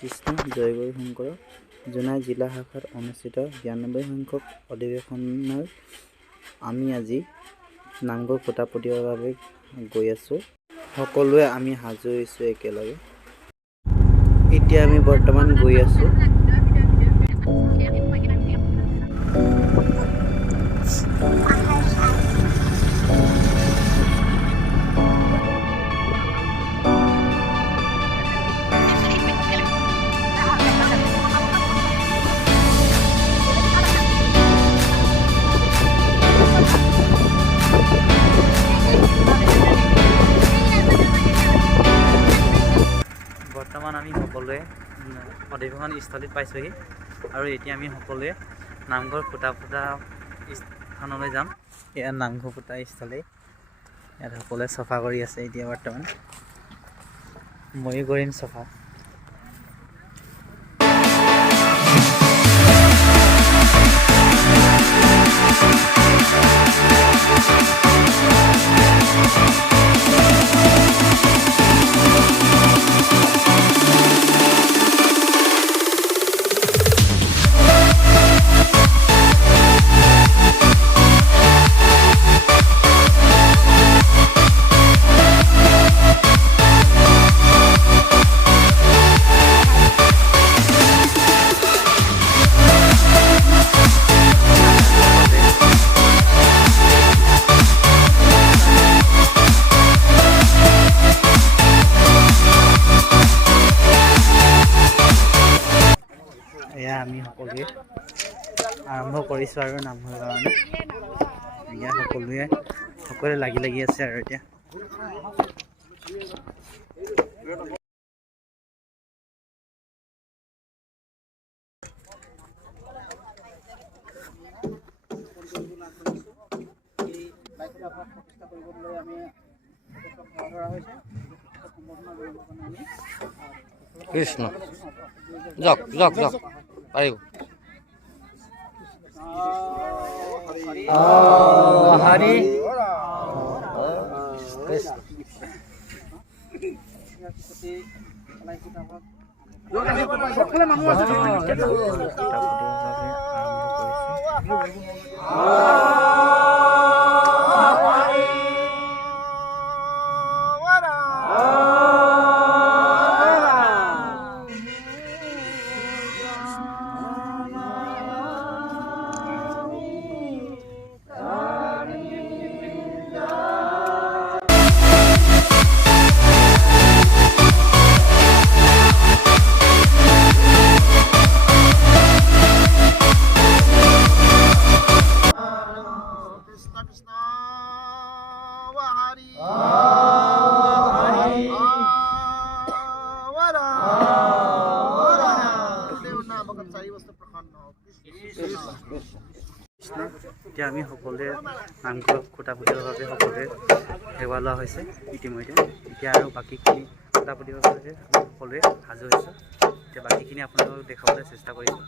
কৃষ্ণ জয়গুৰু শংকৰ জোনাই জিলা শাখাত অনুষ্ঠিত 92 সংখ্যক অধিৱেশনৰ আমি আজি নামঘৰ খুঁটা পুতিবৰ বাবে গৈ আছোঁ। সকলোৱে আমি সাজু হৈছোঁ একেলগে। এতিয়া আমি বৰ্তমান গৈ আছোঁ। বৰ্তমান আমি সকলোৱে অধিৱেশন স্থলীত পাইছোঁহি আৰু এতিয়া আমি সকলোৱে নামঘৰ খুঁটা পুতা স্থানলৈ যাম। এয়া নামঘৰ পুতা স্থলী। ইয়াত সকলোৱে চফা কৰি আছে। এতিয়া বৰ্তমান ময়ো কৰিম চফা। এয়া আমি সকলোৱে আৰম্ভ কৰিছোঁ আৰু নামঘৰৰ কাৰণে। এয়া সকলোৱে লাগি আছে আৰু এতিয়া কৃষ্ণ যাওক যাওক যাওক পাৰিব। হৰি এতিয়া আমি সকলোৱে নামঘৰ খুঁটা পুতিবৰ বাবে সকলোৱে সেৱা লোৱা হৈছে ইতিমধ্যে। এতিয়া আৰু বাকীখিনি খুঁটা পুতিবৰ বাবে আমি সকলোৱে সাজু হৈছোঁ। এতিয়া বাকীখিনি আপোনালোকক দেখাবলৈ চেষ্টা কৰিছোঁ।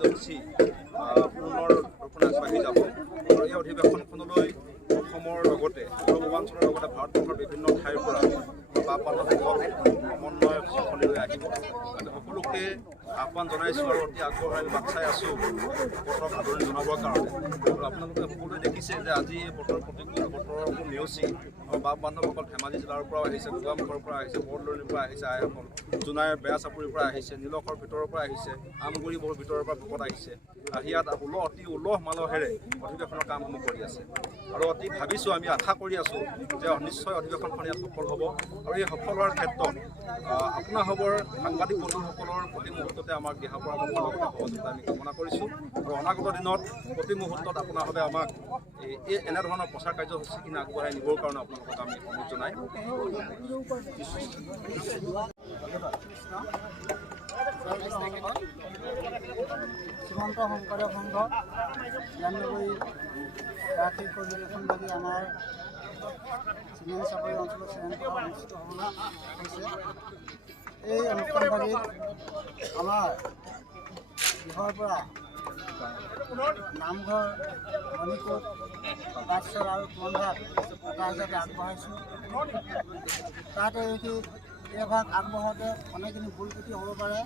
কাৰ্যসূচী পুনৰ ৰূপে আগবাঢ়ি যাব আৰু এই অধিৱেশনখনলৈ অসমৰ লগতে উত্তৰ পূৰ্বাঞ্চলৰ লগতে ভাৰতবৰ্ষৰ বিভিন্ন ঠাইৰ পৰা বাপ বান্ধৱসকল সমন্বয় স্থলীলৈ আহিব। আমি সকলোকে আহ্বান জনাইছোঁ আৰু অতি আগ্ৰহেৰে বাট চাই আছোঁ বতৰক আদৰণি জনাবৰ কাৰণে। আৰু আপোনালোকে সকলোৱে দেখিছে যে আজি এই বতৰ প্ৰতিকূল বতৰকো নেওচি আমাৰ বাপ বান্ধৱসকল ধেমাজি জিলাৰ পৰাও আহিছে, গোগামুখৰ পৰা আহিছে, বৰদলনিৰ পৰা আহিছে আইসকল, জোনাইৰ বেৰাচাপৰিৰ পৰা আহিছে, নিলখৰ ভিতৰৰ পৰা আহিছে, আমগুৰি বহু ভিতৰৰ পৰা ভকত আহিছে। আহি ইয়াত অতি উলহ মালহেৰে অধিৱেশনৰ কামসমূহ কৰি আছে আৰু অতি ভাবিছোঁ, আমি আশা কৰি আছোঁ যে নিশ্চয় অধিৱেশনখন ইয়াত সফল হ'ব আৰু এই সফল হোৱাৰ ক্ষেত্ৰত আপোনাসৱৰ সাংবাদিক বন্ধুসকলৰ প্ৰতি মুহূৰ্ততে আমাক দিহা পৰামৰ্শৰ লগতে সহযোগিতা আমি কামনা কৰিছোঁ আৰু অনাগত দিনত প্ৰতি মুহূৰ্তত আপোনাসৱে আমাক এই এনেধৰণৰ প্ৰচাৰ কাৰ্যসূচীখিনি আগবঢ়াই নিবৰ কাৰণে আপোনালোকক আমি অনুৰোধ জনাই শ্ৰীমন্ত শংকৰদেৱ সংঘ ৯২ বাৰ্ষিক পৰিৱেশনভাগী আমাৰ চিমেণ্ট চাপৰি অঞ্চলৰ চেনেলখন অনুষ্ঠিত হ'বলৈ হৈছে। এই অনুষ্ঠানভাগীত আমাৰ গৃহৰ পৰা নামঘৰ, মণিকোট, বাটচল আৰু তোৰণভাগ এটা হিচাপে আগবঢ়াইছোঁ। তাতে এই ভাগ আগবঢ়াওঁতে অনেকখিনি ভুল ত্ৰুটি হ'ব পাৰে,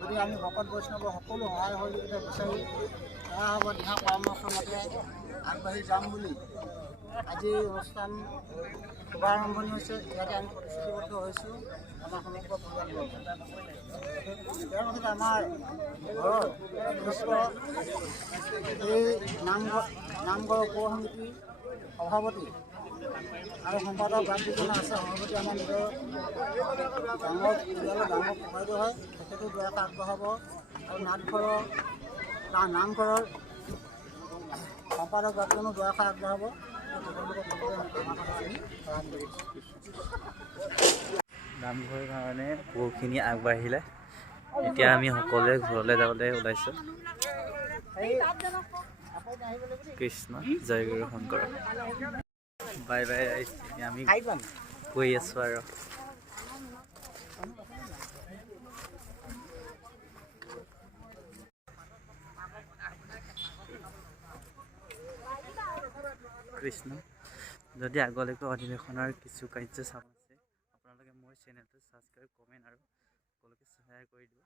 গতিকে আমি ভকত বৈষ্ণৱৰ সকলো সহায় সহযোগিতা বিচাৰি সেৱা হ'ব দিহা পৰামৰ্শ মতে আগবাঢ়ি যাম বুলি আজি অনুষ্ঠান শুভাৰম্ভণি হৈছে। ইয়াতে আমি প্ৰতিশ্ৰুতিবদ্ধ হৈছোঁ আমাৰ সমগ্ৰ পৰিয়ালবৰ্গ। ইয়াৰ পাছতে আমাৰ ঘৰৰ কৃষ্ণ এই নামঘৰ উপ সমিতিৰ সভাপতি আৰু সম্পাদক বাকীজনে আছে। সভাপতি আমাৰ নিজৰ পৰিয়ালৰ ডাঙৰ ককাইদেউ হয়, তেখেতো দুআষাৰ আগবঢ়াব আৰু নামঘৰৰ সম্পাদক বাকীজনো দুআষাৰ আগবঢ়াব। নামঘৰৰ কাৰণে বহুখিনি আগবাঢ়িলে। এতিয়া আমি সকলোৱে ঘৰলৈ যাবলৈ ওলাইছোঁ। কৃষ্ণ জয় গুৰু শংকৰ। Bye bye. আমি গৈ আছোঁ আৰু কৃষ্ণ। যদি আগলৈকে অধিৱেশনৰ কিছু কাৰ্য চাব আছে, আপোনালোকে মোৰ চেনেলটো ছাবস্ক্ৰাইব, কমেণ্ট আৰু সকলোকে শ্বেয়াৰ কৰি দিব।